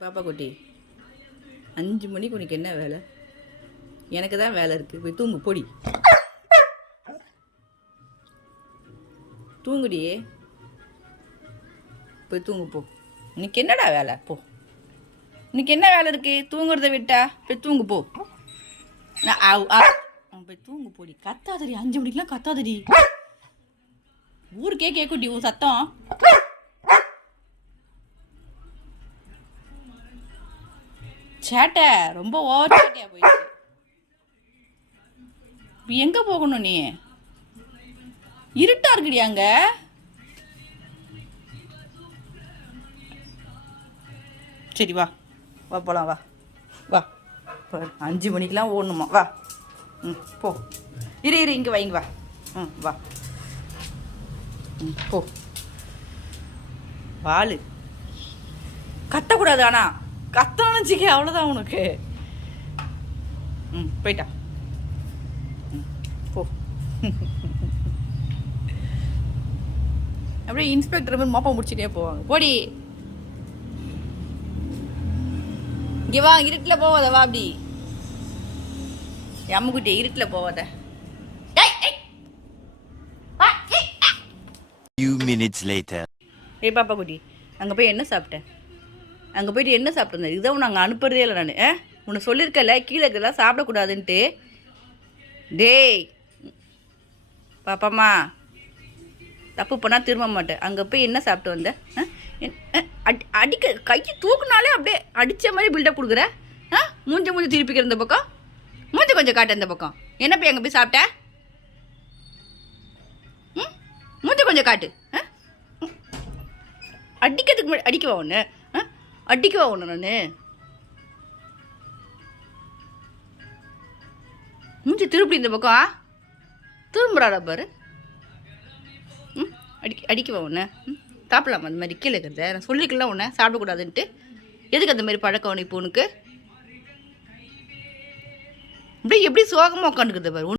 பாப்பா குட்டி அஞ்சு மணிக்கு உனக்கு என்ன வேலை? எனக்கு தான் வேலை இருக்குது போய் தூங்கு பொடி. தூங்குடியே போய் தூங்கு போ. உனக்கு என்னடா வேலை? போ. உனக்கு என்ன வேலை இருக்கு? தூங்குறத விட்டா போய் தூங்கு போ. ஆ. போய் தூங்கு போடி. கத்தாதடி. அஞ்சு மணிக்கெல்லாம் கத்தாதடி. ஊருக்கே கேட்குடி உன் சத்தம். சேட்டை ரொம்ப ஓவர் சேட்டையா போயிடுச்சு. இப்ப எங்க போகணும் நீ? இருட்டா இருக்குடி அங்க. சரி வா. வா போலாம் வா. வா. அஞ்சு மணிக்கெல்லாம் ஓடணுமா? வா. ம் போ. இரு இரு இங்கே வைங்க வா. ம் வா. ம் போ. வாளு. கத்தக்கூடாது ஆனா. கத்தணும்னு வச்சுக்க அவ்வளோதான் உனக்கு. ம் போயிட்டா. போ. அப்படியே இன்ஸ்பெக்டர் மாதிரி மோப்பம் முடிச்சுட்டே போவாங்க. போடி. இங்கே வா இருட்டில் போவாத வா அப்படி. எம்மக்குட்டி இருட்டில் போவாத. ஏய். பாப்பா குட்டி அங்கே போய் என்ன சாப்பிட்டேன் அங்கே போயிட்டு என்ன சாப்பிட்டேன் இதுதான் உன்னை அனுப்புறதே இல்லை நான். ஆ? உன்னை சொல்லியிருக்கல கீழே இருக்கிறதெல்லாம் சாப்பிடக்கூடாதுன்ட்டு. டேய்! பாப்பாம்மா தப்பு பண்ணால் திரும்ப மாட்டேன். அங்கே போய் என்ன சாப்பிட்டு வந்த? அடி அடிக்க கையை தூக்குனாலே அப்படியே அடித்த மாதிரி பில்டப் கொடுக்குற? ஆ? மூஞ்ச மூஞ்சி திருப்பிக்கிற இந்த பக்கம்? மூஞ்சி கொஞ்சம் காட்டு இந்த பக்கம். என்ன போய் அங்கே போய் சாப்பிட்ட? ம்? மூஞ்சி கொஞ்சம் காட்டு. ஆ? அடிக்கிறதுக்கு முன்னாடி அடிக்கவா ஒன்று அடிக்கவா ஒன்று நான்? மூஞ்சி திருப்பி இந்த பக்கம் திரும்புறாடா பாரு. ம் அடிக்க அடிக்கவா ஒன்று ம் சாப்பிடலாமா அந்த மாதிரி கீழே இருக்கிறத? நான் சொல்லிக்கலாம் உன்னை சாப்பிடக்கூடாதுன்ட்டு. எதுக்கு அந்த மாதிரி பழக்கம் உனக்கு இப்போ உனக்கு? இப்படி எப்படி சோகமாக உட்காந்துக்கிறது பாரு.